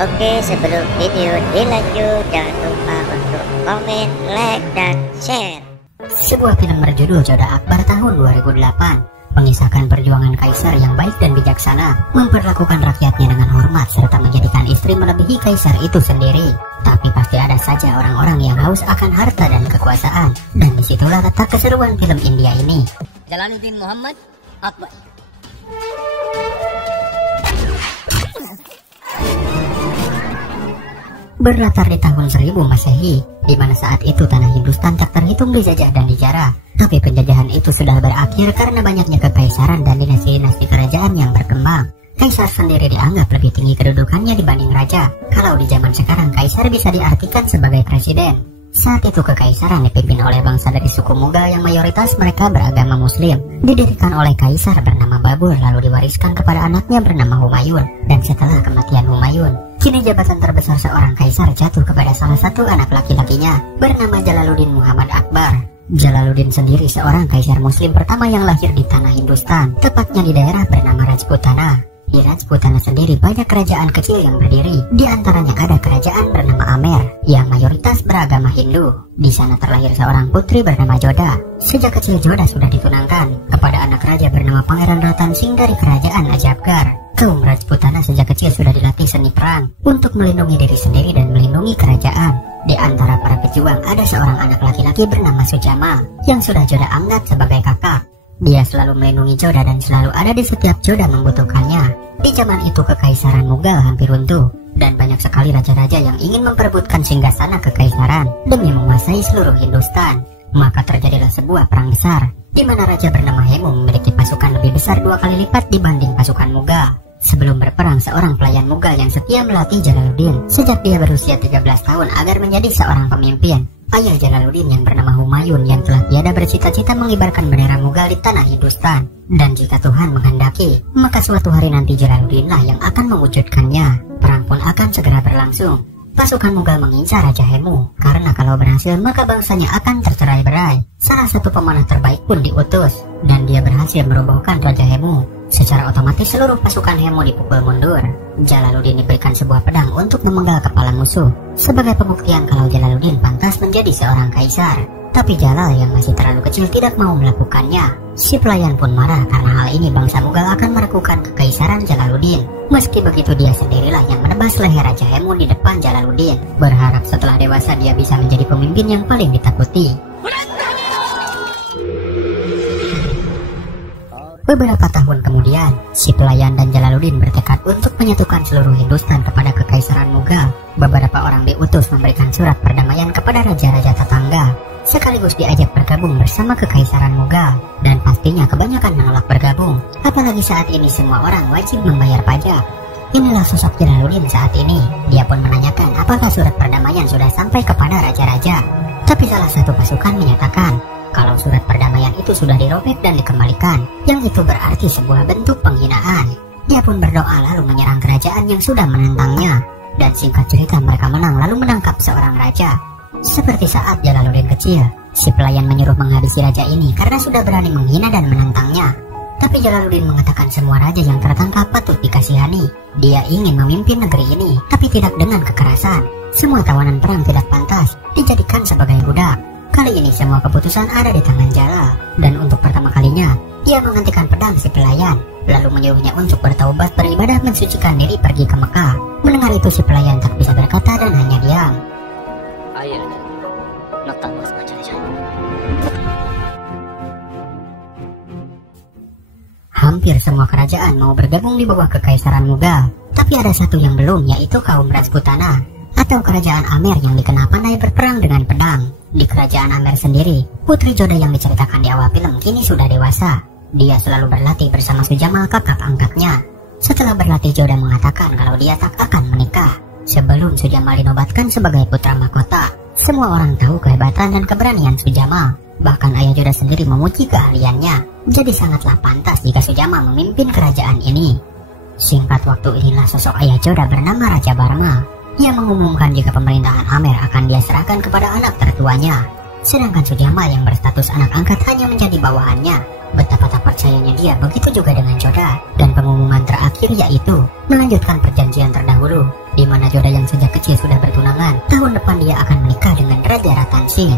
Oke, sebelum video dilanjut, jangan lupa untuk komen, like, dan share. Sebuah film berjudul Jodah Akbar tahun 2008 mengisahkan perjuangan kaisar yang baik dan bijaksana, memperlakukan rakyatnya dengan hormat serta menjadikan istri melebihi kaisar itu sendiri. Tapi pasti ada saja orang-orang yang haus akan harta dan kekuasaan, dan disitulah letak keseruan film India ini. Jalaluddin Muhammad Akbar. Berlatar di tahun 1000 Masehi, di mana saat itu tanah Hindustan tak terhitung dijajah dan dijarah. Tapi penjajahan itu sudah berakhir karena banyaknya kekaisaran dan dinasti-dinasti kerajaan yang berkembang. Kaisar sendiri dianggap lebih tinggi kedudukannya dibanding raja. Kalau di zaman sekarang, kaisar bisa diartikan sebagai presiden. Saat itu kekaisaran dipimpin oleh bangsa dari suku Mughal yang mayoritas mereka beragama Muslim. Didirikan oleh kaisar bernama Babur, lalu diwariskan kepada anaknya bernama Humayun. Dan setelah kematian Humayun, kini jabatan terbesar seorang kaisar jatuh kepada salah satu anak laki-lakinya bernama Jalaluddin Muhammad Akbar. Jalaluddin sendiri seorang kaisar Muslim pertama yang lahir di tanah Hindustan, tepatnya di daerah bernama Rajputana. Di Rajputana sendiri banyak kerajaan kecil yang berdiri. Di antaranya ada kerajaan bernama Amer yang mayoritas beragama Hindu. Di sana terlahir seorang putri bernama Jodah. Sejak kecil Jodah sudah ditunangkan kepada anak raja bernama Pangeran Ratan Singh dari kerajaan Ajabgar. Kaum Rajputana sejak kecil sudah dilatih seni perang untuk melindungi diri sendiri dan melindungi kerajaan. Di antara para pejuang ada seorang anak laki-laki bernama Sujama yang sudah Jodah anggap sebagai kakak. Dia selalu melindungi Jodah dan selalu ada di setiap Jodah membutuhkannya. Di zaman itu kekaisaran Mughal hampir runtuh, dan banyak sekali raja-raja yang ingin memperebutkan singgasana kekaisaran demi menguasai seluruh Hindustan. Maka terjadilah sebuah perang besar, di mana raja bernama Hemu memiliki pasukan lebih besar 2 kali lipat dibanding pasukan Mughal. Sebelum berperang, seorang pelayan Mughal yang setia melatih Jalaluddin sejak dia berusia 13 tahun agar menjadi seorang pemimpin. Ayah Jalaluddin yang bernama Humayun yang telah tiada bercita-cita mengibarkan bendera Mughal di tanah Hindustan. Dan jika Tuhan menghendaki, maka suatu hari nanti Jalaluddinlah yang akan mewujudkannya. Perang pun akan segera berlangsung. Pasukan Mughal mengincar Raja Hemu, karena kalau berhasil maka bangsanya akan tercerai-berai. Salah satu pemanah terbaik pun diutus, dan dia berhasil merobohkan Raja Hemu. Secara otomatis seluruh pasukan Hemu dipukul mundur. Jalaluddin diberikan sebuah pedang untuk memenggal kepala musuh, sebagai pembuktian kalau Jalaluddin pantas menjadi seorang kaisar. Tapi Jalal yang masih terlalu kecil tidak mau melakukannya. Si pelayan pun marah karena hal ini bangsa Mughal akan meragukan kekaisaran Jalaluddin. Meski begitu dia sendirilah yang menebas leher Raja Hemu di depan Jalaluddin, berharap setelah dewasa dia bisa menjadi pemimpin yang paling ditakuti. Beberapa tahun kemudian, si pelayan dan Jalaluddin bertekad untuk menyatukan seluruh Hindustan kepada kekaisaran Mughal. Beberapa orang diutus memberikan surat perdamaian kepada raja-raja tetangga, sekaligus diajak bergabung bersama kekaisaran Mughal. Dan pastinya kebanyakan menolak bergabung, apalagi saat ini semua orang wajib membayar pajak. Inilah sosok Jalaluddin saat ini. Dia pun menanyakan apakah surat perdamaian sudah sampai kepada raja-raja. Tapi salah satu pasukan menyatakan kalau surat perdamaian itu sudah dirobek dan dikembalikan, yang itu berarti sebuah bentuk penghinaan. Dia pun berdoa lalu menyerang kerajaan yang sudah menentangnya. Dan singkat cerita mereka menang lalu menangkap seorang raja. Seperti saat Jalaluddin kecil, si pelayan menyuruh menghabisi raja ini karena sudah berani menghina dan menentangnya. Tapi Jalaluddin mengatakan semua raja yang tertangkap patut dikasihani. Dia ingin memimpin negeri ini, tapi tidak dengan kekerasan. Semua tawanan perang tidak pantas dijadikan sebagai budak. Kali ini semua keputusan ada di tangan Jalal, dan untuk pertama kalinya dia menghentikan pedang si pelayan, lalu menyuruhnya untuk bertaubat, beribadah, mensucikan diri, pergi ke Mekah. Mendengar itu si pelayan tak bisa berkata dan hanya diam. Hampir semua kerajaan mau bergabung di bawah kekaisaran Mughal, tapi ada satu yang belum, yaitu kaum Rajputana atau kerajaan Amer yang dikenal pandai berperang dengan pedang. Di kerajaan Amer sendiri, putri Jodah yang diceritakan di awal film kini sudah dewasa. Dia selalu berlatih bersama Sujama, kakak angkatnya. Setelah berlatih, Jodah mengatakan kalau dia tak akan menikah sebelum Sujama dinobatkan sebagai putra mahkota. Semua orang tahu kehebatan dan keberanian Sujama. Bahkan ayah Jodah sendiri memuji keahliannya. Jadi sangatlah pantas jika Sujama memimpin kerajaan ini. Singkat waktu inilah sosok ayah Jodah bernama Raja Barma. Ia mengumumkan jika pemerintahan Amer akan dia serahkan kepada anak tertuanya. Sedangkan Sujama yang berstatus anak angkat hanya menjadi bawahannya. Betapa tak percayanya dia, begitu juga dengan Joda. Dan pengumuman terakhir yaitu melanjutkan perjanjian terdahulu, di mana Joda yang sejak kecil sudah bertunangan, tahun depan dia akan menikah dengan Raja Ratansing.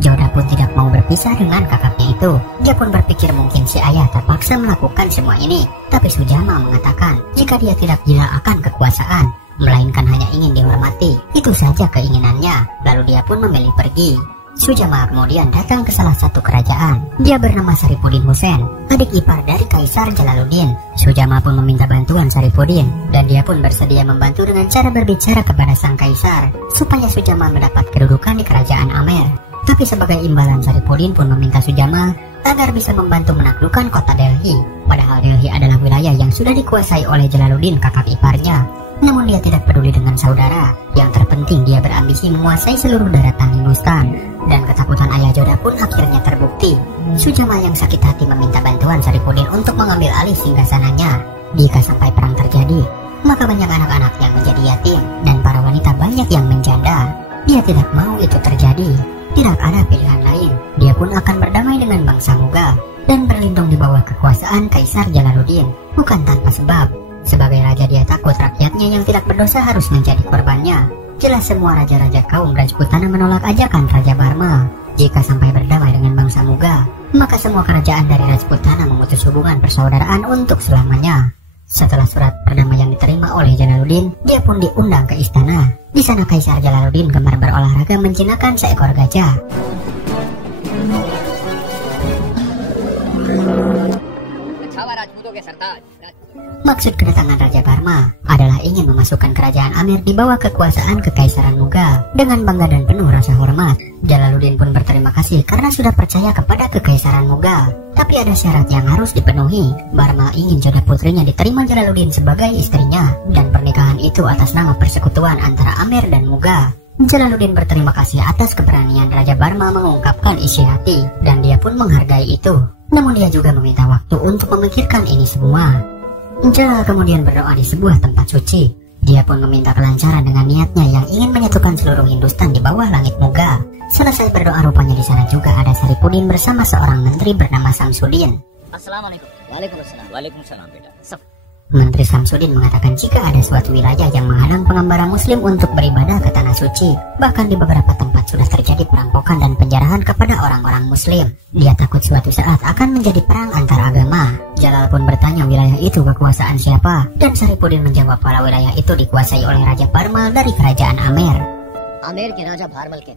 Joda pun tidak mau berpisah dengan kakaknya itu. Dia pun berpikir mungkin si ayah terpaksa melakukan semua ini. Tapi Sujama mengatakan jika dia tidak gila akan kekuasaan, melainkan hanya ingin dihormati. Itu saja keinginannya. Lalu dia pun memilih pergi. Sujama kemudian datang ke salah satu kerajaan. Dia bernama Sarifuddin Hussein, adik ipar dari Kaisar Jalaluddin. Sujama pun meminta bantuan Sarifuddin, dan dia pun bersedia membantu dengan cara berbicara kepada sang kaisar supaya Sujama mendapat kedudukan di kerajaan Amer. Tapi sebagai imbalan, Sarifuddin pun meminta Sujama agar bisa membantu menaklukkan kota Delhi. Padahal Delhi adalah wilayah yang sudah dikuasai oleh Jalaluddin, kakak iparnya. Namun dia tidak peduli dengan saudara. Yang terpenting dia berambisi menguasai seluruh daratan Hindustan. Dan ketakutan ayah Joda pun akhirnya terbukti. Sujama yang sakit hati meminta bantuan Sarifuddin untuk mengambil alih singgasananya. Jika sampai perang terjadi, maka banyak anak-anak yang menjadi yatim dan para wanita banyak yang menjanda. Dia tidak mau itu terjadi. Tidak ada pilihan lain. Dia pun akan berdamai dengan bangsa Mughal dan berlindung di bawah kekuasaan Kaisar Jalaluddin. Bukan tanpa sebab. Sebagai raja dia takut rakyatnya yang tidak berdosa harus menjadi korbannya. Jelas semua raja-raja kaum Rajputana menolak ajakan Raja Barma. Jika sampai berdamai dengan bangsa Mughal, maka semua kerajaan dari Rajputana memutus hubungan persaudaraan untuk selamanya. Setelah surat perdamaian diterima oleh Jalaluddin, dia pun diundang ke istana. Di sana Kaisar Jalaluddin gemar berolahraga menjinakkan seekor gajah. Maksud kedatangan Raja Barma adalah ingin memasukkan kerajaan Amer di bawah kekuasaan Kekaisaran Mughal. Dengan bangga dan penuh rasa hormat, Jalaluddin pun berterima kasih karena sudah percaya kepada Kekaisaran Mughal. Tapi ada syarat yang harus dipenuhi. Barma ingin Joda putrinya diterima Jalaluddin sebagai istrinya, dan pernikahan itu atas nama persekutuan antara Amer dan Mughal. Jalaluddin berterima kasih atas keberanian Raja Barma mengungkapkan isi hati, dan dia pun menghargai itu. Namun dia juga meminta waktu untuk memikirkan ini semua. Jalal kemudian berdoa di sebuah tempat suci. Dia pun meminta kelancaran dengan niatnya yang ingin menyatukan seluruh Hindustan di bawah langit Mughal. Selesai berdoa, rupanya di sana juga ada Sarifuddin bersama seorang menteri bernama Samsuddin. Assalamualaikum. Waalaikumsalam. Waalaikumsalam, beda. Menteri Samsuddin mengatakan jika ada suatu wilayah yang menghalang pengembara muslim untuk beribadah ke tanah suci, bahkan di beberapa tempat sudah terjadi perampokan dan penjarahan kepada orang-orang muslim. Dia takut suatu saat akan menjadi perang antar agama. Jalal pun bertanya wilayah itu kekuasaan siapa, dan Sarifuddin menjawab kalau wilayah itu dikuasai oleh Raja Barmal dari kerajaan Amer. Amer ke Raja Barmal ke.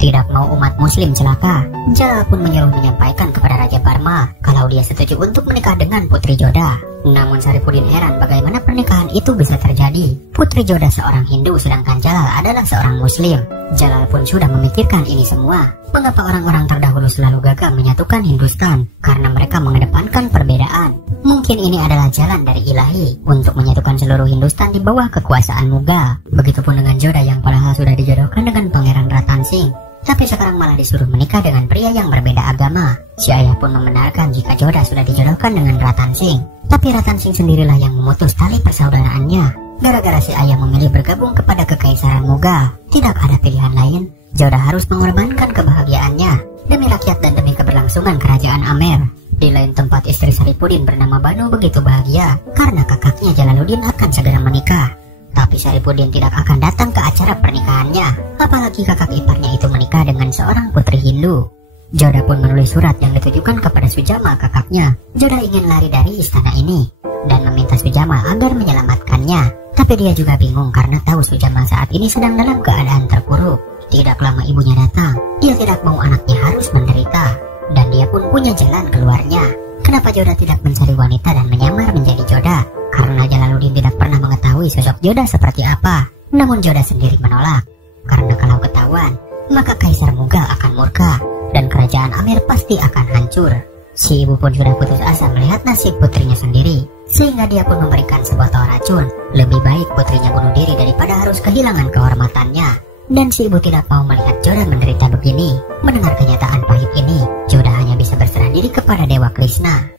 Tidak mau umat muslim celaka, Jalal pun menyuruh menyampaikan kepada Raja Barma kalau dia setuju untuk menikah dengan Putri Joda. Namun Sarifuddin heran bagaimana pernikahan itu bisa terjadi. Putri Joda seorang Hindu sedangkan Jalal adalah seorang muslim. Jalal pun sudah memikirkan ini semua. Mengapa orang-orang terdahulu selalu gagal menyatukan Hindustan? Karena mereka mengedepankan perbedaan. Mungkin ini adalah jalan dari ilahi untuk menyatukan seluruh Hindustan di bawah kekuasaan Mughal. Begitupun dengan Joda yang padahal sudah dijodohkan dengan Pangeran Ratansing, tapi sekarang malah disuruh menikah dengan pria yang berbeda agama. Si ayah pun membenarkan jika Joda sudah dijodohkan dengan Ratansing, tapi Ratansing sendirilah yang memutus tali persaudaraannya. Gara-gara si ayah memilih bergabung kepada Kekaisaran Mughal, tidak ada pilihan lain. Joda harus mengorbankan kebahagiaannya demi rakyat dan demi keberlangsungan kerajaan Amer. Di lain tempat, istri Sarifuddin bernama Banu begitu bahagia karena kakaknya Jalaluddin akan segera menikah. Tapi Sarifuddin tidak akan datang ke acara pernikahannya, apalagi kakak iparnya itu menikah dengan seorang putri Hindu. Joda pun menulis surat yang ditujukan kepada Sujama, kakaknya. Joda ingin lari dari istana ini dan meminta Sujama agar menyelamatkannya. Tapi dia juga bingung karena tahu Sujama saat ini sedang dalam keadaan terpuruk. Tidak lama ibunya datang, dia tidak mau anaknya harus menderita, dan dia pun punya jalan keluarnya. Kenapa Joda tidak mencari wanita dan menyamar menjadi Joda? Karena Jalaluddin tidak pernah mengetahui sosok Joda seperti apa. Namun Joda sendiri menolak, karena kalau ketahuan, maka Kaisar Mughal akan murka, dan kerajaan Amer pasti akan hancur. Si ibu pun sudah putus asa melihat nasib putrinya sendiri, sehingga dia pun memberikan sebotol racun. Lebih baik putrinya bunuh diri daripada harus kehilangan kehormatannya. Dan si ibu tidak mau melihat Joda menderita begini. Mendengar kenyataan pahit ini, Joda hanya bisa berserah diri kepada Dewa Krishna.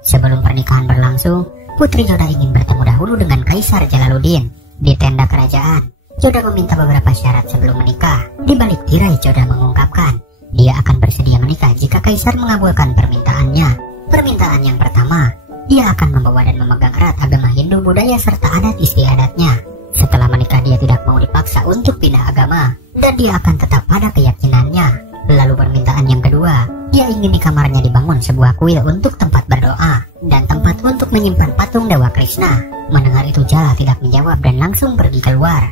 Sebelum pernikahan berlangsung, Putri Joda ingin bertemu dahulu dengan Kaisar Jalaluddin di tenda kerajaan. Joda meminta beberapa syarat sebelum menikah. Di balik tirai, Joda mengungkapkan dia akan bersedia menikah jika kaisar mengabulkan permintaannya. Permintaan yang pertama, dia akan membawa dan memegang erat agama Hindu, budaya serta adat istiadatnya. Setelah menikah, dia tidak mau dipaksa untuk pindah agama dan dia akan tetap pada keyakinannya. Lalu permintaan yang kedua, dia ingin di kamarnya dibangun sebuah kuil untuk tempat berdoa dan tempat untuk menyimpan patung Dewa Krishna. Mendengar itu, Jala tidak menjawab dan langsung pergi keluar.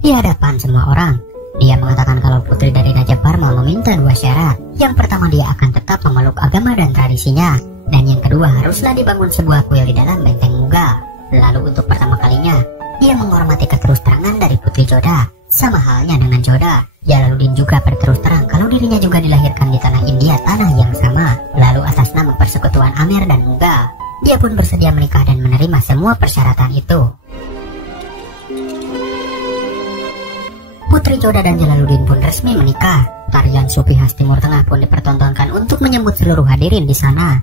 Di hadapan semua orang, dia mengatakan kalau putri dari Raja Parma meminta dua syarat. Yang pertama, dia akan tetap memeluk agama dan tradisinya, dan yang kedua, haruslah dibangun sebuah kuil di dalam benteng Mughal. Lalu untuk pertama kalinya, dia menghormati keterus-terangan dari putri Joda. Sama halnya dengan Joda, Jalaluddin juga berterus terang kalau dirinya juga dilahirkan di tanah India, tanah yang sama. Lalu atas nama persekutuan Amer dan Mughal, dia pun bersedia menikah dan menerima semua persyaratan itu. Putri Joda dan Jalaluddin pun resmi menikah. Tarian Sufi khas Timur Tengah pun dipertontonkan untuk menyambut seluruh hadirin di sana.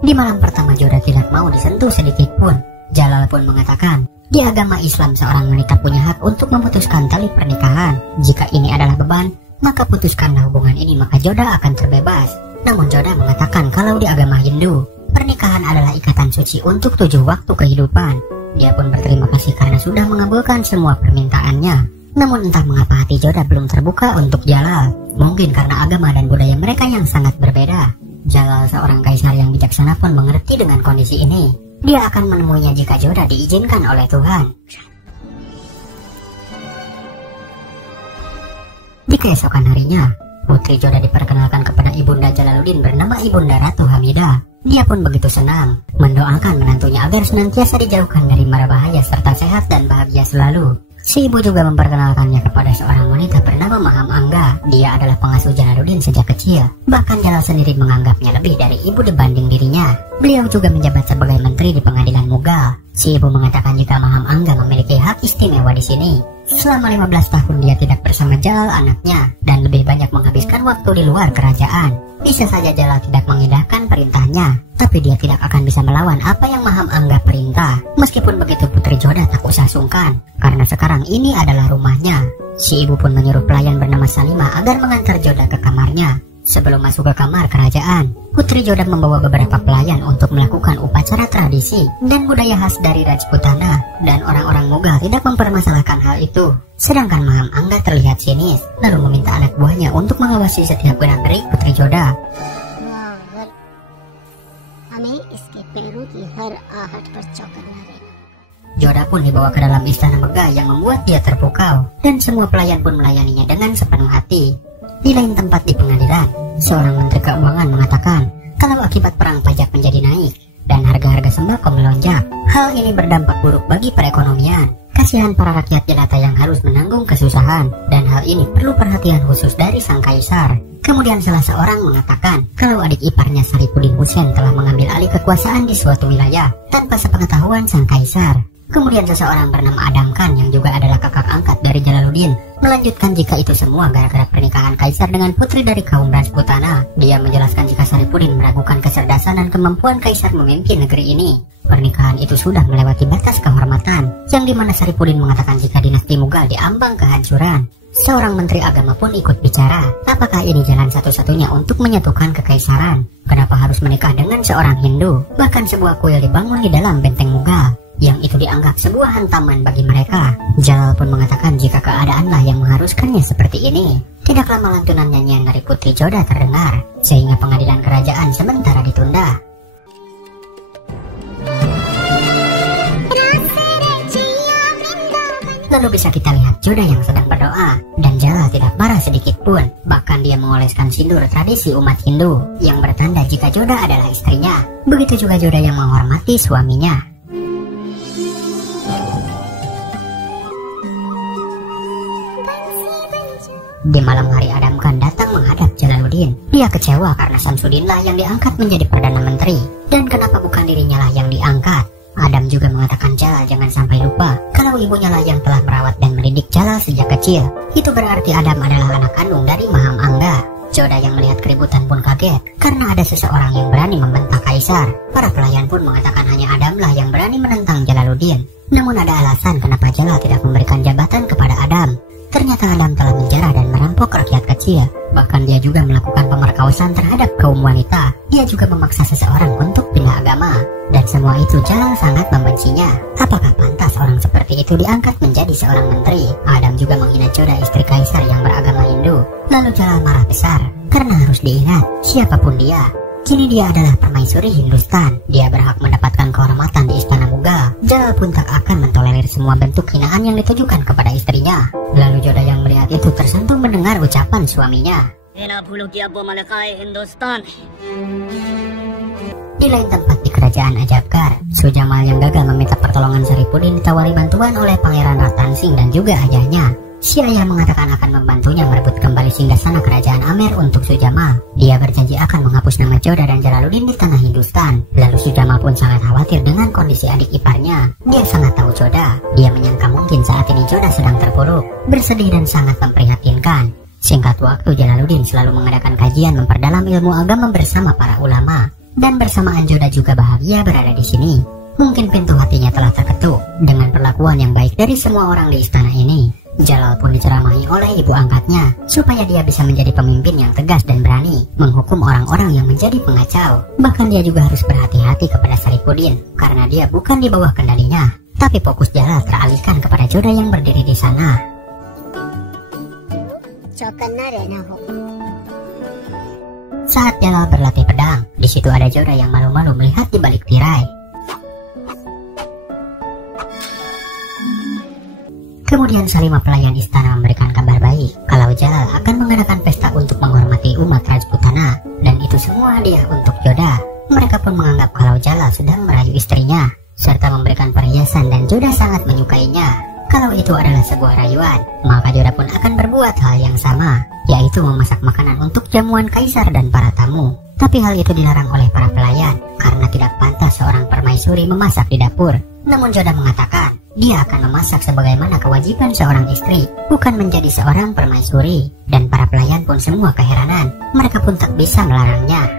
Di malam pertama, Joda tidak mau disentuh sedikit pun. Jalal pun mengatakan, di agama Islam seorang wanita punya hak untuk memutuskan tali pernikahan. Jika ini adalah beban, maka putuskanlah hubungan ini, maka Joda akan terbebas. Namun Joda mengatakan kalau di agama Hindu, pernikahan adalah ikatan suci untuk 7 waktu kehidupan. Dia pun berterima kasih karena sudah mengabulkan semua permintaannya. Namun entah mengapa hati Joda belum terbuka untuk Jalal. Mungkin karena agama dan budaya mereka yang sangat berbeda. Jalal, seorang kaisar yang bijaksana, pun mengerti dengan kondisi ini. Dia akan menemuinya jika Joda diizinkan oleh Tuhan. Di keesokan harinya, putri Joda diperkenalkan kepada ibunda Jalaluddin bernama Ibunda Ratu Hamidah. Dia pun begitu senang, mendoakan menantunya agar senantiasa dijauhkan dari mara bahaya serta sehat dan bahagia selalu. Si ibu juga memperkenalkannya kepada seorang wanita bernama Maham Angga. Dia adalah pengasuh Jalaluddin sejak kecil. Bahkan Jalal sendiri menganggapnya lebih dari ibu dibanding dirinya. Beliau juga menjabat sebagai menteri di pengadilan Mughal. Si ibu mengatakan jika Maham Angga memiliki hak istimewa di sini. Selama 15 tahun dia tidak bersama Jalal anaknya dan lebih banyak menghabiskan waktu di luar kerajaan. Bisa saja Jalal tidak mengindahkan perintahnya, tapi dia tidak akan bisa melawan apa yang Maham Angga perintah. Meskipun begitu, putri Joda tak usah sungkan, karena sekarang ini adalah rumahnya. Si ibu pun menyuruh pelayan bernama Salima agar mengantar Joda ke kamarnya. Sebelum masuk ke kamar kerajaan, putri Joda membawa beberapa pelayan untuk melakukan upacara tradisi dan budaya khas dari Rajputana, dan orang-orang Mughal tidak mempermasalahkan hal itu. Sedangkan Maham Angga terlihat sinis, lalu meminta anak buahnya untuk mengawasi setiap gerak-gerik putri Joda. Joda pun dibawa ke dalam istana megah yang membuat dia terpukau, dan semua pelayan pun melayaninya dengan sepenuh hati. Di lain tempat di pengadilan, seorang menteri keuangan mengatakan kalau akibat perang pajak menjadi naik dan harga-harga sembako melonjak, hal ini berdampak buruk bagi perekonomian. Kasihan para rakyat jelata yang harus menanggung kesusahan, dan hal ini perlu perhatian khusus dari sang kaisar. Kemudian salah seorang mengatakan kalau adik iparnya Sarifuddin Hussein telah mengambil alih kekuasaan di suatu wilayah tanpa sepengetahuan sang kaisar. Kemudian seseorang bernama Adam Khan yang juga adalah kakak angkat dari Jalaluddin melanjutkan jika itu semua gara-gara pernikahan kaisar dengan putri dari kaum Rajputana. Dia menjelaskan jika Sarifuddin meragukan kecerdasan dan kemampuan kaisar memimpin negeri ini. Pernikahan itu sudah melewati batas kehormatan, yang dimana Sarifuddin mengatakan jika dinasti Mughal diambang kehancuran. Seorang menteri agama pun ikut bicara, apakah ini jalan satu-satunya untuk menyatukan kekaisaran? Kenapa harus menikah dengan seorang Hindu? Bahkan sebuah kuil dibangun di dalam benteng Mughal, yang itu dianggap sebuah hantaman bagi mereka. Jalal pun mengatakan jika keadaanlah yang mengharuskannya seperti ini. Tidak lama lantunan nyanyian dari putri Joda terdengar, sehingga pengadilan kerajaan sementara ditunda. Lalu bisa kita lihat Joda yang sedang berdoa, dan Jalal tidak marah sedikit pun. Bahkan dia mengoleskan sindur tradisi umat Hindu, yang bertanda jika Joda adalah istrinya. Begitu juga Joda yang menghormati suaminya. Di malam hari Adam Khan datang menghadap Jalaluddin. Dia kecewa karena Samsuddin lah yang diangkat menjadi Perdana Menteri, dan kenapa bukan dirinya lah yang diangkat. Adam juga mengatakan Jalal jangan sampai lupa kalau ibunya lah yang telah merawat dan mendidik mendidik Jalal sejak kecil. Itu berarti Adam adalah anak kandung dari Maham Angga. Joda yang melihat keributan pun kaget karena ada seseorang yang berani membentak kaisar. Para pelayan pun mengatakan hanya Adamlah yang berani menentang Jalaluddin. Namun ada alasan kenapa Jalal tidak memberikan jabatan kepada Adam. Ternyata Adam telah menjarah dan merampok rakyat kecil. Bahkan dia juga melakukan pemerkosaan terhadap kaum wanita. Dia juga memaksa seseorang untuk pindah agama. Dan semua itu Jalal sangat membencinya. Apakah pantas orang seperti itu diangkat menjadi seorang menteri? Adam juga menghina Joda, istri kaisar yang beragama Hindu. Lalu Jalal marah besar karena harus diingat siapapun dia, kini dia adalah permaisuri Hindustan. Dia berhak mendapatkan kehormatan di istana Mughal. Jalal pun tak akan mentolerir semua bentuk hinaan yang ditujukan kepada istrinya. Lalu Joda yang melihat itu tersentuh mendengar ucapan suaminya. Di lain tempat di kerajaan Ajabgar, Sujamal yang gagal meminta pertolongan Saripuddin ditawari bantuan oleh Pangeran Ratan Singh dan juga ayahnya. Si ayah mengatakan akan membantunya merebut kembali singgasana kerajaan Amer untuk Sujamal. Dia berjanji akan menghapus nama Joda dan Jalaluddin di tanah Hindustan. Lalu Sujamal pun sangat khawatir dengan kondisi adik iparnya. Dia sangat tahu Joda. Dia menyangka mungkin saat ini Joda sedang terpuruk, bersedih dan sangat memprihatinkan. Singkat waktu, Jalaluddin selalu mengadakan kajian memperdalam ilmu agama bersama para ulama. Dan bersamaan Joda juga bahagia berada di sini. Mungkin pintu hatinya telah terketuk dengan perlakuan yang baik dari semua orang di istana ini. Jalal pun diceramahi oleh ibu angkatnya supaya dia bisa menjadi pemimpin yang tegas dan berani menghukum orang-orang yang menjadi pengacau. Bahkan dia juga harus berhati-hati kepada Saripuddin karena dia bukan di bawah kendalinya. Tapi fokus Jalal teralihkan kepada Joda yang berdiri di sana. Saat Jalal berlatih pedang, di situ ada Joda yang malu-malu melihat di balik tirai. Kemudian Salimah pelayan istana memberikan kabar baik kalau Jalal akan mengadakan pesta untuk menghormati umat Rajputana, dan itu semua hadiah untuk Joda. Mereka pun menganggap kalau Jalal sedang merayu istrinya serta memberikan perhiasan, dan Joda sangat menyukainya. Kalau itu adalah sebuah rayuan, maka Joda pun akan berbuat hal yang sama, yaitu memasak makanan untuk jamuan kaisar dan para tamu. Tapi hal itu dilarang oleh para pelayan karena tidak pantas seorang permaisuri memasak di dapur. Namun Joda mengatakan dia akan memasak sebagaimana kewajiban seorang istri, bukan menjadi seorang permaisuri. Dan para pelayan pun semua keheranan, mereka pun tak bisa melarangnya.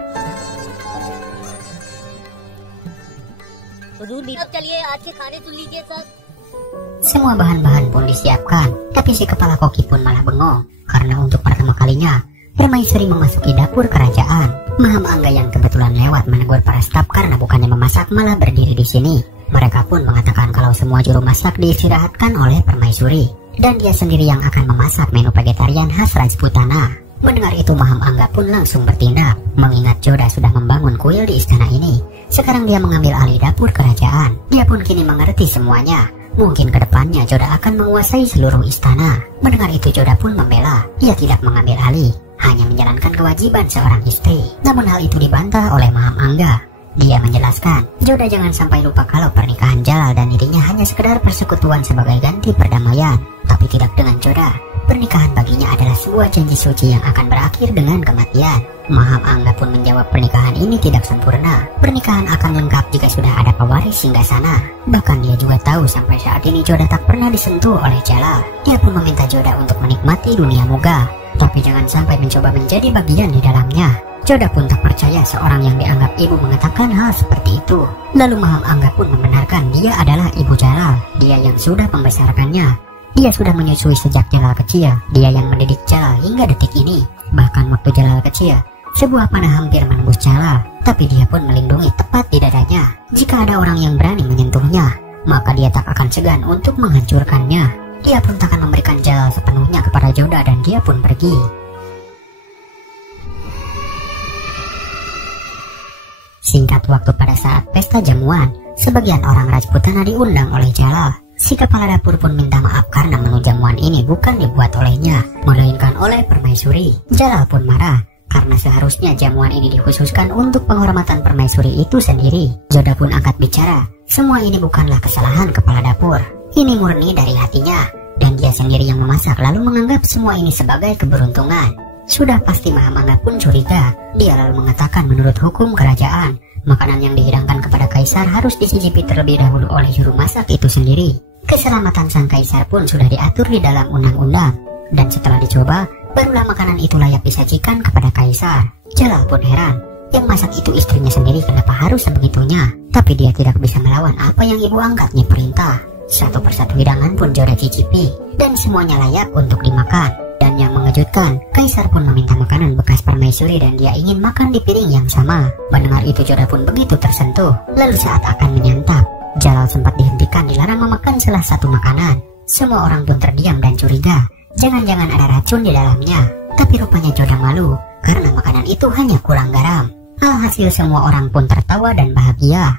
Semua bahan-bahan pun disiapkan, tapi si kepala koki pun malah bengong karena untuk pertama kalinya permaisuri memasuki dapur kerajaan. Maham Angga yang kebetulan lewat menegur para staf karena bukannya memasak malah berdiri di sini. Mereka pun mengatakan kalau semua juru masak diistirahatkan oleh permaisuri dan dia sendiri yang akan memasak menu vegetarian khas Rajputana. Mendengar itu Maham Angga pun langsung bertindak, mengingat Joda sudah membangun kuil di istana ini. Sekarang dia mengambil alih dapur kerajaan. Dia pun kini mengerti semuanya. Mungkin kedepannya Joda akan menguasai seluruh istana. Mendengar itu Joda pun membela. Dia tidak mengambil alih, hanya menjalankan kewajiban seorang istri. Namun hal itu dibantah oleh Maham Angga. Dia menjelaskan, Joda jangan sampai lupa kalau pernikahan Jalal dan dirinya hanya sekedar persekutuan sebagai ganti perdamaian, tapi tidak dengan Joda. Pernikahan baginya adalah sebuah janji suci yang akan berakhir dengan kematian. Maham Angga pun menjawab pernikahan ini tidak sempurna. Pernikahan akan lengkap jika sudah ada pewaris singgasana. Bahkan dia juga tahu sampai saat ini Joda tak pernah disentuh oleh Jalal. Dia pun meminta Joda untuk menikmati dunia Mughal, tapi jangan sampai mencoba menjadi bagian di dalamnya. Joda pun tak percaya seorang yang dianggap ibu mengatakan hal seperti itu. Lalu Maham Angga pun membenarkan dia adalah ibu Jalal. Dia yang sudah membesarkannya. Dia sudah menyusui sejak Jalal kecil. Dia yang mendidik Jalal hingga detik ini. Bahkan waktu Jalal kecil, sebuah panah hampir menembus Jalal, tapi dia pun melindungi tepat di dadanya. Jika ada orang yang berani menyentuhnya, maka dia tak akan segan untuk menghancurkannya. Dia pun tak akan memberikan Jalal sepenuhnya kepada Joda dan dia pun pergi. Singkat waktu pada saat pesta jamuan, sebagian orang Rajputana diundang oleh Jalal. Si kepala dapur pun minta maaf karena menu jamuan ini bukan dibuat olehnya, melainkan oleh permaisuri. Jalal pun marah karena seharusnya jamuan ini dikhususkan untuk penghormatan permaisuri itu sendiri. Joda pun angkat bicara, semua ini bukanlah kesalahan kepala dapur. Ini murni dari hatinya, dan dia sendiri yang memasak lalu menganggap semua ini sebagai keberuntungan. Sudah pasti Maham Angga pun curiga. Dia lalu mengatakan menurut hukum kerajaan, makanan yang dihidangkan kepada kaisar harus dicicipi terlebih dahulu oleh juru masak itu sendiri. Keselamatan sang kaisar pun sudah diatur di dalam undang-undang, dan setelah dicoba, barulah makanan itu layak disajikan kepada kaisar. Jalal pun heran, yang masak itu istrinya sendiri, kenapa harus sebegitunya? Tapi dia tidak bisa melawan apa yang ibu angkatnya perintah. Satu persatu hidangan pun Joda cicipi, dan semuanya layak untuk dimakan. Dan yang mengejutkan, kaisar pun meminta makanan bekas permaisuri dan dia ingin makan di piring yang sama. Mendengar itu Joda pun begitu tersentuh. Lalu saat akan menyantap, Jalal sempat dihentikan dilarang memakan salah satu makanan. Semua orang pun terdiam dan curiga, jangan-jangan ada racun di dalamnya. Tapi rupanya Joda malu, karena makanan itu hanya kurang garam. Alhasil semua orang pun tertawa dan bahagia.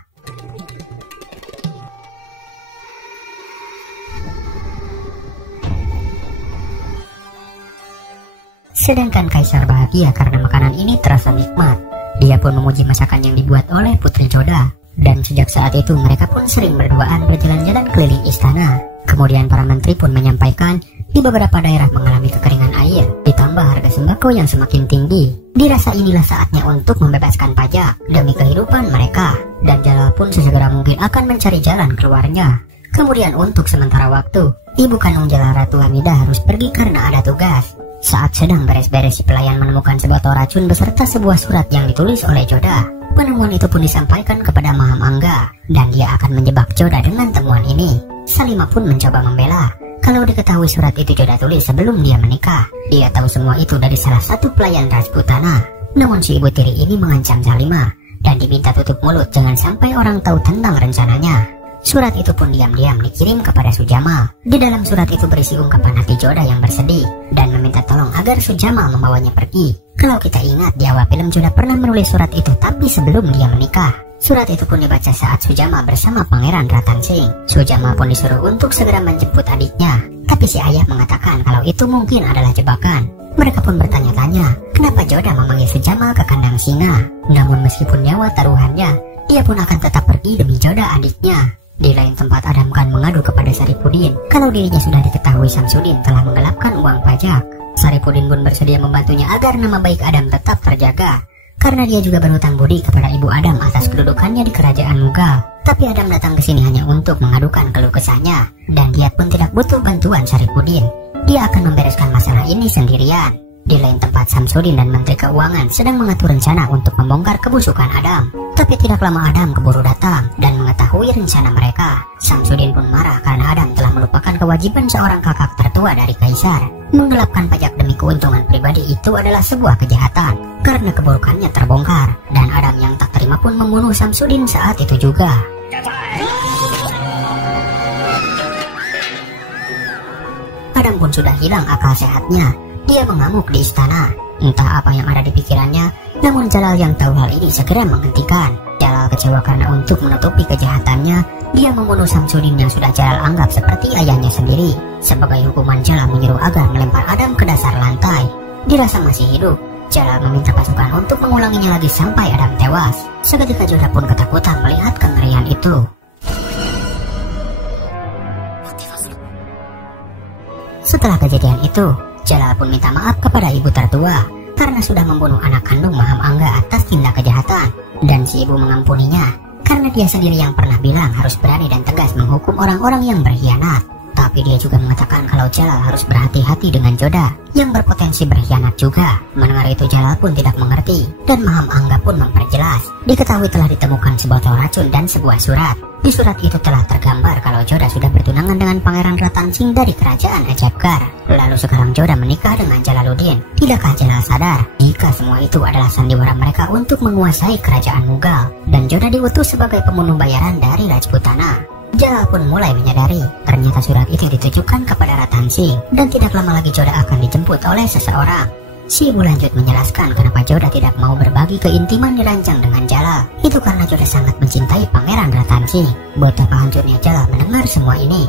Sedangkan kaisar bahagia karena makanan ini terasa nikmat. Dia pun memuji masakan yang dibuat oleh putri Joda. Dan sejak saat itu mereka pun sering berduaan berjalan-jalan keliling istana. Kemudian para menteri pun menyampaikan di beberapa daerah mengalami kekeringan air, ditambah harga sembako yang semakin tinggi. Dirasa inilah saatnya untuk membebaskan pajak demi kehidupan mereka. Dan Jalal pun sesegera mungkin akan mencari jalan keluarnya. Kemudian untuk sementara waktu, ibu kandung Jalal Ratu Hamidah harus pergi karena ada tugas. Saat sedang beres-beres, si pelayan menemukan sebotol racun beserta sebuah surat yang ditulis oleh Joda. Penemuan itu pun disampaikan kepada Maham Angga, dan dia akan menjebak Joda dengan temuan ini. Salimah pun mencoba membela. Kalau diketahui surat itu Joda tulis sebelum dia menikah, dia tahu semua itu dari salah satu pelayan Rajputana. Namun si ibu tiri ini mengancam Salimah, dan diminta tutup mulut jangan sampai orang tahu tentang rencananya. Surat itu pun diam-diam dikirim kepada Sujama. Di dalam surat itu berisi ungkapan hati Joda yang bersedih dan meminta tolong agar Sujama membawanya pergi. Kalau kita ingat di awal film Joda pernah menulis surat itu tapi sebelum dia menikah. Surat itu pun dibaca saat Sujama bersama Pangeran Ratan Singh. Sujama pun disuruh untuk segera menjemput adiknya. Tapi si ayah mengatakan kalau itu mungkin adalah jebakan. Mereka pun bertanya-tanya, kenapa Joda memanggil Sujama ke kandang singa. Namun meskipun nyawa taruhannya, dia pun akan tetap pergi demi Joda adiknya. Di lain tempat Adam Khan mengadu kepada Saripudin kalau dirinya sudah diketahui Samsudin telah menggelapkan uang pajak. Saripudin pun bersedia membantunya agar nama baik Adam tetap terjaga, karena dia juga berhutang budi kepada ibu Adam atas kedudukannya di kerajaan Mughal. Tapi Adam datang ke sini hanya untuk mengadukan keluh kesahnya, dan dia pun tidak butuh bantuan Saripudin. Dia akan membereskan masalah ini sendirian. Di lain tempat Samsudin dan Menteri Keuangan sedang mengatur rencana untuk membongkar kebusukan Adam. Tapi tidak lama Adam keburu datang dan mengetahui rencana mereka. Samsudin pun marah karena Adam telah melupakan kewajiban seorang kakak tertua dari kaisar. Menggelapkan pajak demi keuntungan pribadi itu adalah sebuah kejahatan karena keburukannya terbongkar. Dan Adam yang tak terima pun membunuh Samsudin saat itu juga. Adam pun sudah hilang akal sehatnya. Dia mengamuk di istana. Entah apa yang ada di pikirannya, namun Jalal yang tahu hal ini segera menghentikan. Jalal kecewa karena untuk menutupi kejahatannya, dia membunuh Samsudin yang sudah Jalal anggap seperti ayahnya sendiri. Sebagai hukuman, Jalal menyuruh agar melempar Adam ke dasar lantai. Dirasa masih hidup, Jalal meminta pasukan untuk mengulanginya lagi sampai Adam tewas. Seketika Joda pun ketakutan melihat kengerian itu. Setelah kejadian itu, Jalal pun minta maaf kepada ibu tertua karena sudah membunuh anak kandung Maham Angga atas tindak kejahatan. Dan si ibu mengampuninya karena dia sendiri yang pernah bilang harus berani dan tegas menghukum orang-orang yang berkhianat. Tapi dia juga mengatakan kalau Jalal harus berhati-hati dengan Joda yang berpotensi berkhianat juga. Mendengar itu Jalal pun tidak mengerti, dan Maham Angga pun memperjelas. Diketahui telah ditemukan sebotol racun dan sebuah surat. Di surat itu telah tergambar kalau Joda sudah bertunangan dengan Pangeran Ratan Singh dari kerajaan Ajabgar. Lalu sekarang Joda menikah dengan Jalaluddin. Tidakkah Jalal sadar jika semua itu adalah sandiwara mereka untuk menguasai kerajaan Mughal, dan Joda diutus sebagai pembunuh bayaran dari Rajputana? Jalal pun mulai menyadari ternyata surat itu ditujukan kepada Ratan Singh, dan tidak lama lagi Joda akan dijemput oleh seseorang. Si ibu lanjut menjelaskan kenapa Joda tidak mau berbagi keintiman dirancang dengan Jalal. Itu karena Joda sangat mencintai Pangeran Ratan Singh. Betapa hancurnya Jalal mendengar semua ini.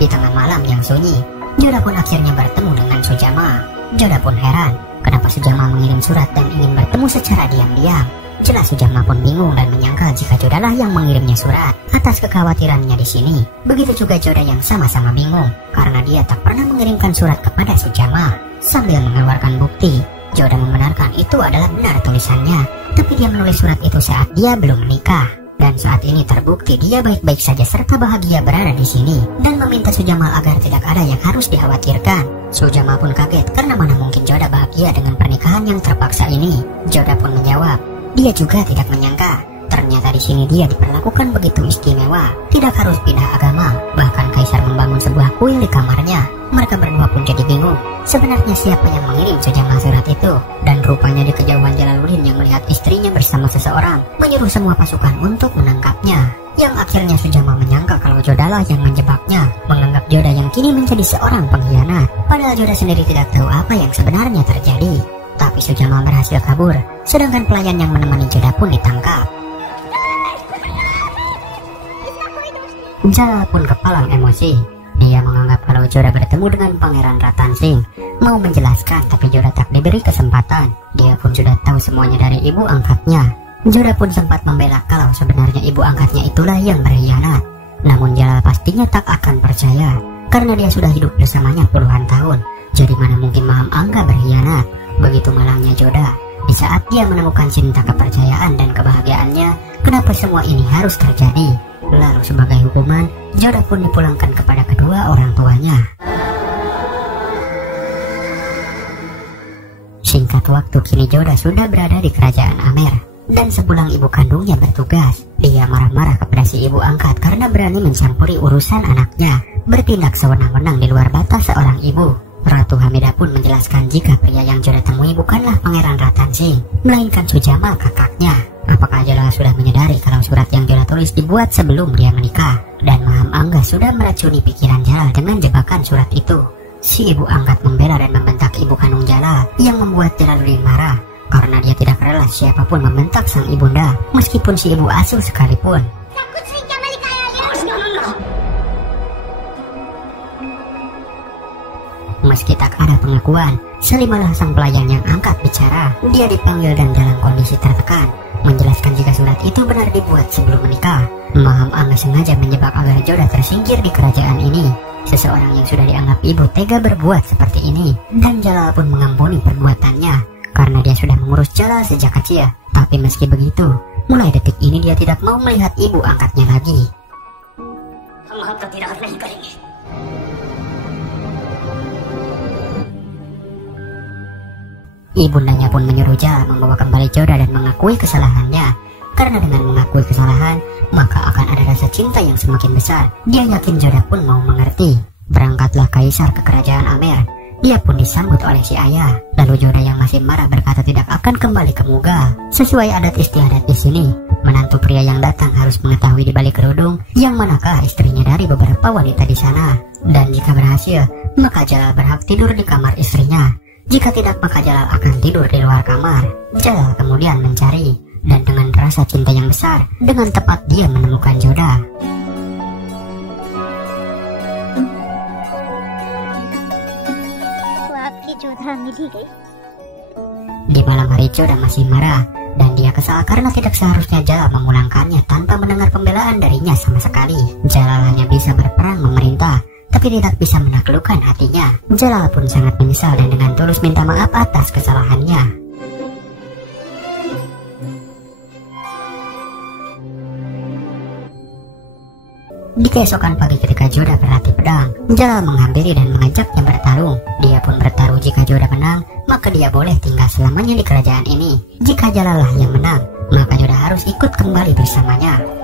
Di tengah malam yang sunyi, Joda pun akhirnya bertemu dengan Sujama. Joda pun heran kenapa Sujama mengirim surat dan ingin bertemu secara diam-diam. Jelas Sujama pun bingung dan menyangka jika Joda lah yang mengirimnya surat. Atas kekhawatirannya di sini, begitu juga Joda yang sama-sama bingung karena dia tak pernah mengirimkan surat kepada Sujama. Sambil mengeluarkan bukti, Joda membenarkan itu adalah benar tulisannya, tapi dia menulis surat itu saat dia belum menikah. Dan saat ini terbukti dia baik-baik saja serta bahagia berada di sini dan meminta Sujamal agar tidak ada yang harus dikhawatirkan. Sujamal pun kaget karena mana mungkin Joda bahagia dengan pernikahan yang terpaksa ini. Joda pun menjawab, dia juga tidak menyangka ternyata di sini dia diperlakukan begitu istimewa, tidak harus pindah agama, bahkan kaisar membangun sebuah kuil di kamarnya. Mereka berdua pun jadi bingung, sebenarnya siapa yang mengirim Sujamal surat itu? Dan rupanya di kejauhan Jalaluddin yang melihat istrinya bersama seseorang, menyuruh semua pasukan untuk menangkapnya. Yang akhirnya Sujamal menyangka kalau Joda lah yang menjebaknya, menganggap Joda yang kini menjadi seorang pengkhianat. Padahal Joda sendiri tidak tahu apa yang sebenarnya terjadi. Tapi Sujamal berhasil kabur, sedangkan pelayan yang menemani Joda pun ditangkap. Jalal pun kepalang emosi. Dia menganggap kalau Joda bertemu dengan Pangeran Ratan Singh, mau menjelaskan tapi Joda tak diberi kesempatan. Dia pun sudah tahu semuanya dari ibu angkatnya. Joda pun sempat membela kalau sebenarnya ibu angkatnya itulah yang berkhianat. Namun Jalal pastinya tak akan percaya, karena dia sudah hidup bersamanya puluhan tahun. Jadi mana mungkin Maham Angga berkhianat? Begitu malangnya Joda. Di saat dia menemukan cinta, kepercayaan, dan kebahagiaannya, kenapa semua ini harus terjadi? Lalu sebagai hukuman, Joda pun dipulangkan kepada kedua orang tuanya. Singkat waktu kini Joda sudah berada di kerajaan Amer. Dan sepulang ibu kandungnya bertugas, dia marah-marah kepada si ibu angkat karena berani mencampuri urusan anaknya, bertindak sewenang-wenang di luar batas seorang ibu. Ratu Hamidah pun menjelaskan jika pria yang Joda temui bukanlah Pangeran Ratan Singh, melainkan Sujamal kakaknya. Apakah Jalal sudah menyadari kalau surat yang Joda tulis dibuat sebelum dia menikah? Dan Maham Angga sudah meracuni pikiran Jalal dengan jebakan surat itu. Si ibu angkat membela dan membentak ibu kandung Jalal yang membuat Jalaluddin marah, karena dia tidak rela siapapun membentak sang ibunda, meskipun si ibu asuh sekalipun. Meski tak ada pengakuan, Selimalah sang pelayan yang angkat bicara. Dia dipanggil dan dalam kondisi tertekan, menjelaskan jika surat itu benar dibuat sebelum menikah. Maham Angga sengaja menjebak agar Joda tersingkir di kerajaan ini. Seseorang yang sudah dianggap ibu tega berbuat seperti ini, dan Jalal pun mengampuni perbuatannya karena dia sudah mengurus Jalal sejak kecil. Tapi meski begitu, mulai detik ini dia tidak mau melihat ibu angkatnya lagi. Ibundanya pun menyuruh Jalal membawa kembali Joda dan mengakui kesalahannya. Karena dengan mengakui kesalahan, maka akan ada rasa cinta yang semakin besar. Dia yakin Joda pun mau mengerti. Berangkatlah Kaisar ke kerajaan Amer. Dia pun disambut oleh si ayah. Lalu Joda yang masih marah berkata tidak akan kembali ke Mughal. Sesuai adat istiadat di sini, menantu pria yang datang harus mengetahui di balik kerudung yang manakah istrinya dari beberapa wanita di sana. Dan jika berhasil, maka Jalal berhak tidur di kamar istrinya. Jika tidak, maka Jalal akan tidur di luar kamar. Jalal kemudian mencari, dan dengan rasa cinta yang besar, dengan tepat dia menemukan Joda. Di malam hari Joda masih marah, dan dia kesal karena tidak seharusnya Jalal memulangkannya tanpa mendengar pembelaan darinya sama sekali. Jalal hanya bisa berperang memerintah, tapi tidak bisa menaklukkan hatinya. Jalal pun sangat menyesal dan dengan tulus minta maaf atas kesalahannya. Di keesokan pagi ketika Joda berlatih pedang, Jalal menghampiri dan mengajaknya bertarung. Dia pun bertaruh jika Joda menang, maka dia boleh tinggal selamanya di kerajaan ini. Jika Jalal lah yang menang, maka Joda harus ikut kembali bersamanya.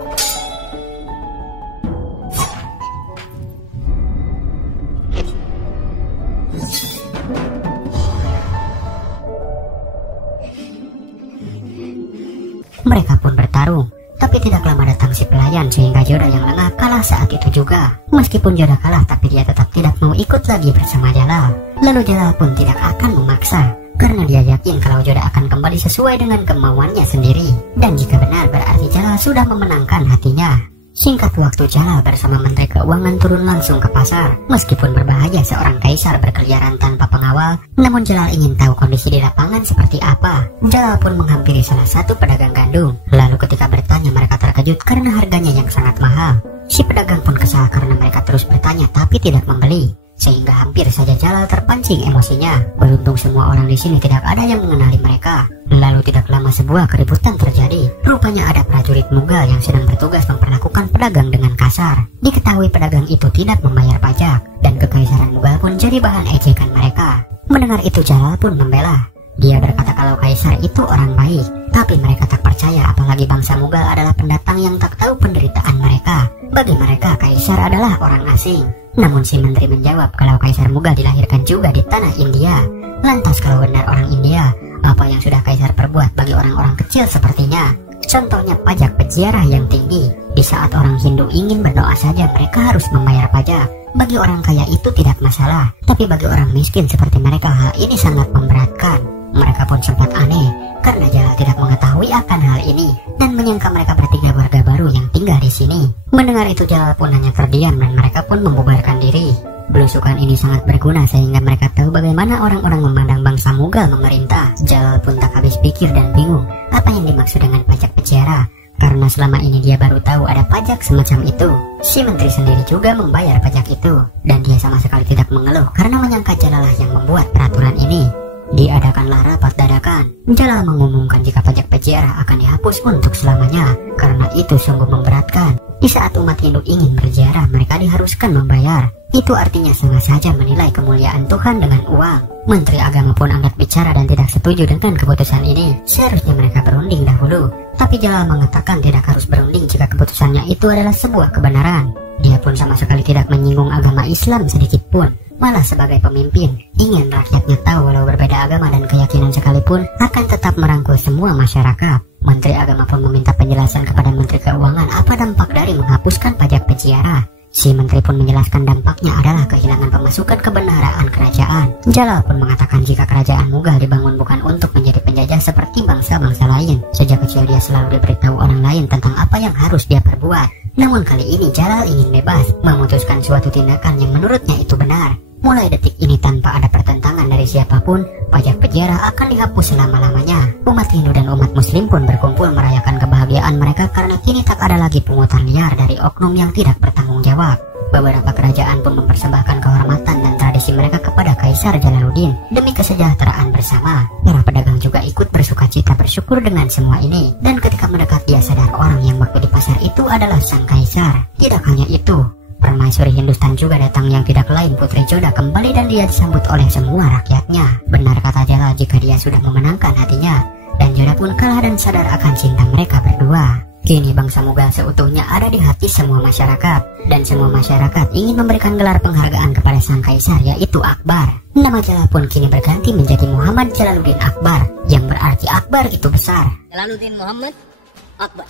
Mereka pun bertarung, tapi tidak lama datang si pelayan sehingga Joda yang lengah kalah saat itu juga. Meskipun Joda kalah, tapi dia tetap tidak mau ikut lagi bersama Jalal. Lalu Jalal pun tidak akan memaksa, karena dia yakin kalau Joda akan kembali sesuai dengan kemauannya sendiri. Dan jika benar, berarti Jalal sudah memenangkan hatinya. Singkat waktu, Jalal bersama Menteri Keuangan turun langsung ke pasar. Meskipun berbahaya seorang kaisar berkeliaran tanpa pengawal, namun Jalal ingin tahu kondisi di lapangan seperti apa. Jalal pun menghampiri salah satu pedagang gandum. Lalu ketika bertanya, mereka terkejut karena harganya yang sangat mahal. Si pedagang pun kesal karena mereka terus bertanya tapi tidak membeli. sehingga hampir saja Jalal terpancing emosinya. Beruntung semua orang di sini tidak ada yang mengenali mereka. Lalu tidak lama sebuah keributan terjadi. Rupanya ada prajurit Mughal yang sedang bertugas memperlakukan pedagang dengan kasar. Diketahui pedagang itu tidak membayar pajak, dan kekaisaran Mughal pun jadi bahan ejekan mereka. Mendengar itu Jalal pun membela. Dia berkata kalau kaisar itu orang baik, tapi mereka tak percaya, apalagi bangsa Mughal adalah pendatang yang tak tahu penderitaan mereka. Bagi mereka kaisar adalah orang asing. Namun si menteri menjawab kalau kaisar Mughal dilahirkan juga di tanah India. Lantas kalau benar orang India, apa yang sudah kaisar perbuat bagi orang-orang kecil sepertinya? Contohnya pajak peziarah yang tinggi. Di saat orang Hindu ingin berdoa saja mereka harus membayar pajak. Bagi orang kaya itu tidak masalah, tapi bagi orang miskin seperti mereka hal ini sangat memberatkan. Mereka pun sempat aneh karena Jalal tidak mengetahui akan hal ini dan menyangka mereka bertiga warga baru yang tinggal di sini. Mendengar itu Jalal pun hanya terdiam dan mereka pun membubarkan diri. Belusukan ini sangat berguna sehingga mereka tahu bagaimana orang-orang memandang bangsa Mughal memerintah. Jalal pun tak habis pikir dan bingung apa yang dimaksud dengan pajak peziarah, karena selama ini dia baru tahu ada pajak semacam itu. Si menteri sendiri juga membayar pajak itu dan dia sama sekali tidak mengeluh karena menyangka Jalal lah yang membuat peraturan ini. Diadakanlah rapat dadakan. Jalal mengumumkan jika pajak peziarah akan dihapus untuk selamanya karena itu sungguh memberatkan. Di saat umat Hindu ingin berziarah, mereka diharuskan membayar. Itu artinya sama saja menilai kemuliaan Tuhan dengan uang. Menteri agama pun angkat bicara dan tidak setuju dengan keputusan ini. Seharusnya mereka berunding dahulu, tapi Jalal mengatakan tidak harus berunding jika keputusannya itu adalah sebuah kebenaran. Dia pun sama sekali tidak menyinggung agama Islam sedikit pun. Malah sebagai pemimpin, ingin rakyatnya tahu walau berbeda agama dan keyakinan sekalipun akan tetap merangkul semua masyarakat. Menteri agama pun meminta penjelasan kepada Menteri Keuangan apa dampak dari menghapuskan pajak peziarah. Si menteri pun menjelaskan dampaknya adalah kehilangan pemasukan kebenaran kerajaan. Jalal pun mengatakan jika kerajaan Mughal dibangun bukan untuk menjadi penjajah seperti bangsa-bangsa lain. Sejak kecil dia selalu diberitahu orang lain tentang apa yang harus dia perbuat. Namun kali ini Jalal ingin bebas, memutuskan suatu tindakan yang menurutnya itu benar. Mulai detik ini tanpa ada pertentangan dari siapapun, pajak peziarah akan dihapus selama-lamanya. Umat Hindu dan umat Muslim pun berkumpul merayakan kebahagiaan mereka karena kini tak ada lagi pungutan liar dari oknum yang tidak bertanggung jawab. Beberapa kerajaan pun mempersembahkan kehormatan dan tradisi mereka kepada Kaisar Jalaluddin demi kesejahteraan bersama. Para pedagang juga ikut bersukacita bersyukur dengan semua ini. Dan ketika mendekat dia sadar orang yang waktu di pasar itu adalah sang kaisar. Tidak hanya itu, permaisuri Hindustan juga datang yang tidak lain Putri Joda kembali dan dia disambut oleh semua rakyatnya. Benar kata Jalal jika dia sudah memenangkan hatinya, dan Joda pun kalah dan sadar akan cinta mereka berdua. Kini bangsa Mughal seutuhnya ada di hati semua masyarakat, dan semua masyarakat ingin memberikan gelar penghargaan kepada sang kaisar yaitu Akbar. Nama Jalal pun kini berganti menjadi Muhammad Jalaluddin Akbar, yang berarti Akbar itu besar. Jalaluddin Muhammad Akbar.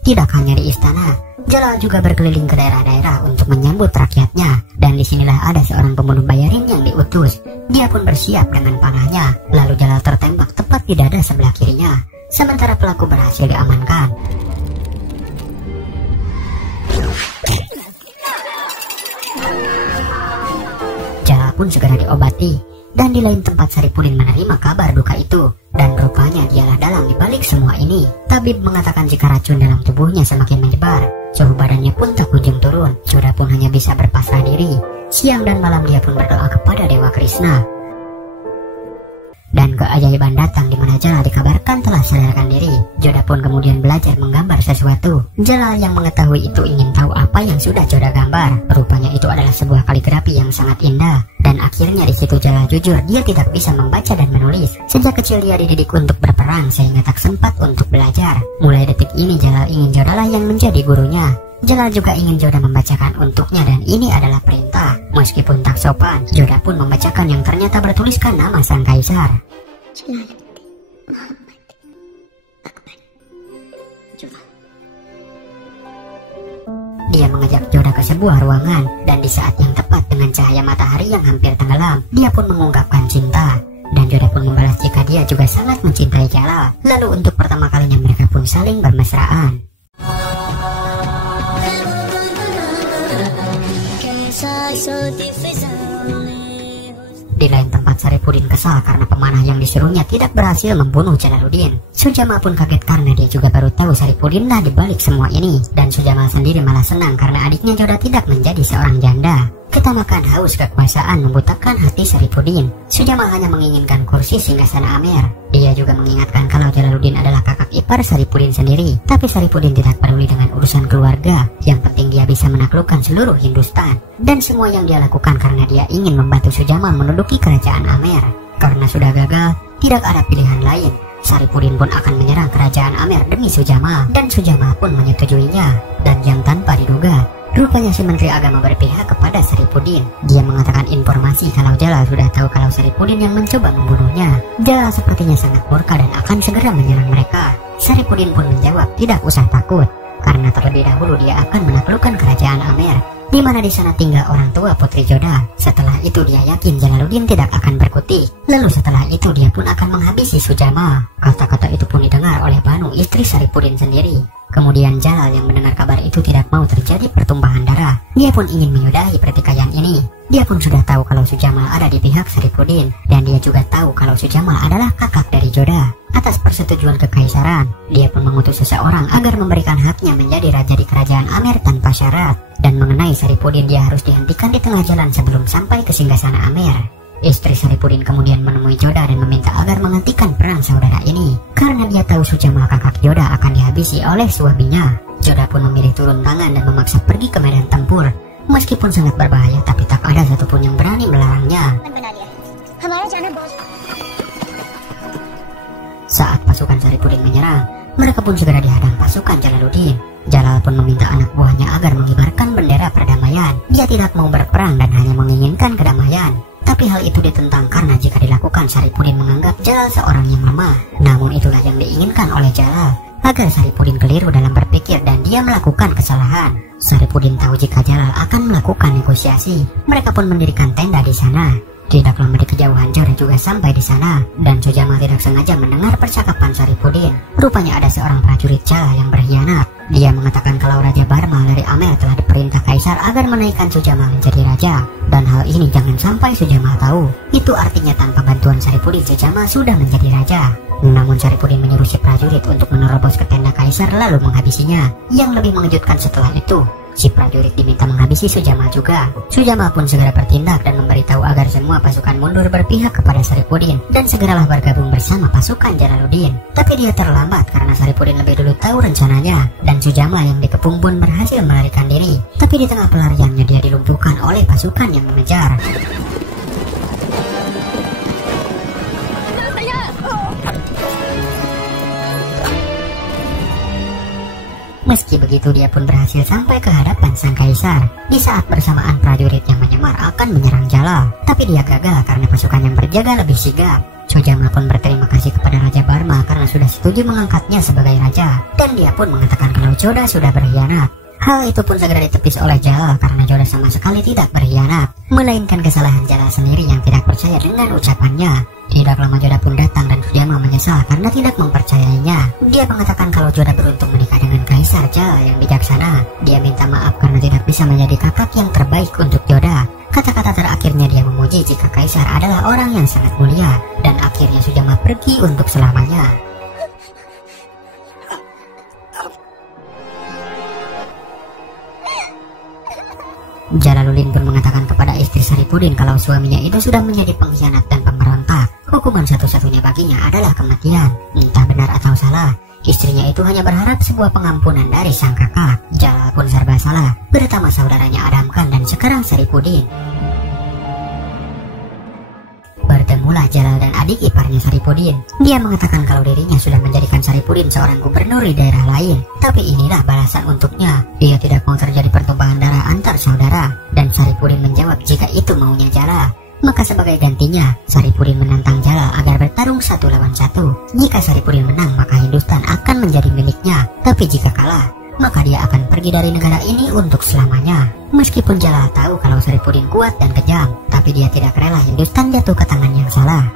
Tidak hanya di istana, Jalal juga berkeliling ke daerah-daerah untuk menyambut rakyatnya. Dan disinilah ada seorang pembunuh bayarin yang diutus. Dia pun bersiap dengan panahnya. Lalu Jalal tertembak tepat di dada sebelah kirinya. Sementara pelaku berhasil diamankan. Jalal pun segera diobati. Dan di lain tempat Saripudin menerima kabar duka itu. Dan rupanya dialah dalang dibalik semua ini. Tabib mengatakan jika racun dalam tubuhnya semakin menyebar, suhu badannya pun tak kunjung turun. Joda pun hanya bisa berpasrah diri. Siang dan malam dia pun berdoa kepada Dewa Krishna. Dan keajaiban datang di mana Jalal dikabarkan telah sadarkan diri. Joda pun kemudian belajar menggambar sesuatu. Jalal yang mengetahui itu ingin tahu apa yang sudah Joda gambar. Rupanya itu adalah sebuah kaligrafi yang sangat indah. Dan akhirnya di situ Jalal jujur dia tidak bisa membaca dan menulis. Sejak kecil dia dididik untuk berperang sehingga tak sempat untuk belajar. Mulai detik ini Jalal ingin Joda lah yang menjadi gurunya. Jalal juga ingin Joda membacakan untuknya dan ini adalah perintah. Meskipun tak sopan, Joda pun membacakan yang ternyata bertuliskan nama sang kaisar. Jalaluddin Muhammad Akbar Joda. Dia mengajak Joda ke sebuah ruangan dan di saat yang tepat dengan cahaya matahari yang hampir tenggelam, dia pun mengungkapkan cinta. Dan Joda pun membalas jika dia juga sangat mencintai Jalal. Lalu untuk pertama kalinya mereka pun saling bermesraan. Di lain tempat Saripudin Saripudin kesal karena pemanah yang disuruhnya tidak berhasil membunuh Jalaluddin. Sujamal pun kaget karena dia juga baru tahu Saripudin lah dibalik semua ini. Dan Sujamal sendiri malah senang karena adiknya Joda tidak menjadi seorang janda. Ketamakan haus kekuasaan membutakan hati Saripudin. Sujamal hanya menginginkan kursi singgasana Amer. Dia juga mengingatkan kalau Jalaluddin adalah kakak ipar Saripudin sendiri. Tapi Saripudin tidak peduli dengan urusan keluarga. Yang penting dia bisa menaklukkan seluruh Hindustan. Dan semua yang dia lakukan karena dia ingin membantu Sujamal menduduki kerajaan Amer. Karena sudah gagal, tidak ada pilihan lain. Saripudin pun akan menyerang kerajaan Amer demi Sujamal. Dan Sujamal pun menyetujuinya. Dan yang tanpa diduga, rupanya si Menteri Agama berpihak kepada Saripudin. Dia mengatakan informasi kalau Jalal sudah tahu kalau Saripudin yang mencoba membunuhnya. Jalal sepertinya sangat murka dan akan segera menyerang mereka. Saripudin pun menjawab tidak usah takut, karena terlebih dahulu dia akan menaklukkan kerajaan Amer, di mana di sana tinggal orang tua Putri Joda. Setelah itu dia yakin Jalaluddin tidak akan berkutik. Lalu setelah itu dia pun akan menghabisi Sujamal. Kata-kata itu pun didengar oleh Banu, istri Saripudin sendiri. Kemudian Jalal yang mendengar kabar itu tidak mau terjadi pertumpahan darah. Dia pun ingin menyudahi pertikaian ini. Dia pun sudah tahu kalau Sujamal ada di pihak Saripudin. Dan dia juga tahu kalau Sujamal adalah kakak dari Joda. Atas persetujuan kekaisaran, dia pun mengutus seseorang agar memberikan haknya menjadi raja di kerajaan Amer tanpa syarat. Dan mengenai Saripudin, dia harus dihentikan di tengah jalan sebelum sampai ke singgasana Amer. Istri Saripudin kemudian menemui Joda dan meminta agar menghentikan perang saudara ini, karena dia tahu Sujamal kakak Joda akan dihabisi oleh suaminya. Joda pun memilih turun tangan dan memaksa pergi ke medan tempur. Meskipun sangat berbahaya, tapi tak ada satupun yang berani melarangnya. Saat pasukan Saripudin menyerang, mereka pun segera dihadang pasukan Jalaluddin. Jalal pun meminta anak buahnya agar mengibarkan bendera perdamaian. Dia tidak mau berperang dan hanya menginginkan kedamaian. Tapi hal itu ditentang karena jika dilakukan Saripudin menganggap Jalal seorang yang lemah. Namun itulah yang diinginkan oleh Jalal, agar Saripudin keliru dalam berpikir dan dia melakukan kesalahan. Saripudin tahu jika Jalal akan melakukan negosiasi. Mereka pun mendirikan tenda di sana. Tidak lama di kejauhan Joda juga sampai di sana, dan Sujamal tidak sengaja mendengar percakapan Saripudin. Rupanya ada seorang prajurit Jalal yang berkhianat. Dia mengatakan kalau Raja Barma dari Amer telah diperintah Kaisar agar menaikkan Sujamal menjadi raja. Dan hal ini jangan sampai Sujamal tahu. Itu artinya tanpa bantuan Saripudin, Sujamal sudah menjadi raja. Namun Saripudin menyuruh si prajurit untuk menerobos ke tenda Kaisar lalu menghabisinya. Yang lebih mengejutkan setelah itu, si prajurit diminta menghabisi Sujamal juga. Sujamal pun segera bertindak dan memberitahu agar semua pasukan mundur berpihak kepada Saripudin dan segeralah bergabung bersama pasukan Jalaluddin. Tapi dia terlambat karena Saripudin lebih dulu tahu rencananya, dan Sujamal yang dikepung pun berhasil melarikan diri. Tapi di tengah pelariannya dia dilumpuhkan oleh pasukan yang mengejar. Meski begitu, dia pun berhasil sampai ke hadapan sang kaisar. Di saat bersamaan prajurit yang menyamar akan menyerang Jalal, tapi dia gagal karena pasukan yang berjaga lebih sigap. Sujamal pun berterima kasih kepada Raja Barma karena sudah setuju mengangkatnya sebagai raja, dan dia pun mengatakan kalau Joda sudah berkhianat. Hal itu pun segera ditepis oleh Jalal karena Joda sama sekali tidak berkhianat, melainkan kesalahan Jalal sendiri yang tidak percaya dengan ucapannya. Tidak lama Joda pun datang dan Sujamal menyesal karena tidak mempercayainya. Dia mengatakan kalau Joda beruntung menikah dengan Kaisar Jalal yang bijaksana. Dia minta maaf karena tidak bisa menjadi kakak yang terbaik untuk Joda. Kata-kata terakhirnya dia memuji jika Kaisar adalah orang yang sangat mulia, dan akhirnya Sujamal pergi untuk selamanya. Jalaluddin pun mengatakan kepada istri Saripudin kalau suaminya itu sudah menjadi pengkhianat dan pemberontak. Hukuman satu-satunya baginya adalah kematian. Entah benar atau salah, istrinya itu hanya berharap sebuah pengampunan dari sang kakak. Jalal pun serba salah, bersama saudaranya Adam Khan dan sekarang Saripudin. Bertemulah Jalal dan adik iparnya Saripudin. Dia mengatakan kalau dirinya sudah menjadikan Saripudin seorang gubernur di daerah lain. Tapi inilah balasan untuknya. Dia tidak mau terjadi pertumpahan darah antar saudara. Dan Saripudin menjawab jika itu maunya Jalal. Maka sebagai gantinya, Saripudin menantang Jalal agar bertarung 1 lawan 1. Jika Saripudin menang, maka Hindustan akan menjadi miliknya. Tapi jika kalah, maka dia akan pergi dari negara ini untuk selamanya. Meskipun Jalal tahu kalau Saripudin kuat dan kejam, tapi dia tidak rela Hindustan jatuh ke tangan yang salah.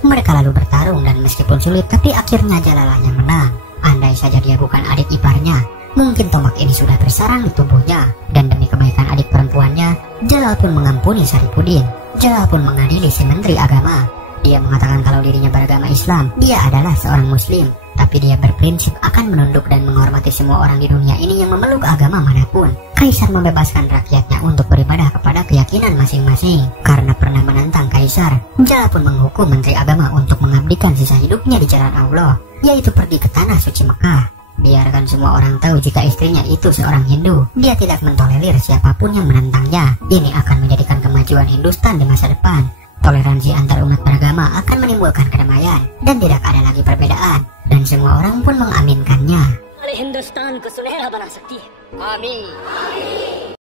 Mereka lalu bertarung dan meskipun sulit tapi akhirnya Jalalah yang menang. Andai saja dia bukan adik iparnya, mungkin tombak ini sudah bersarang di tubuhnya. Dan demi kebaikan adik perempuannya, Jalal pun mengampuni Saripudin. Jalal pun mengadili si menteri agama. Dia mengatakan kalau dirinya beragama Islam, dia adalah seorang muslim, tapi dia berprinsip akan menunduk dan menghormati semua orang di dunia ini yang memeluk agama manapun. Kaisar membebaskan rakyatnya untuk beribadah kepada keyakinan masing-masing. Karena pernah menantang Kaisar, Jalal pun menghukum menteri agama untuk mengabdikan sisa hidupnya di jalan Allah, yaitu pergi ke tanah suci Mekah. Biarkan semua orang tahu jika istrinya itu seorang Hindu, dia tidak mentolerir siapapun yang menentangnya. Ini akan menjadikan kemajuan Hindustan di masa depan. Toleransi antar umat beragama akan menimbulkan kedamaian dan tidak ada lagi perbedaan, dan semua orang pun mengaminkannya. Hindustan को सुनहरा बना सकती है। आमीन।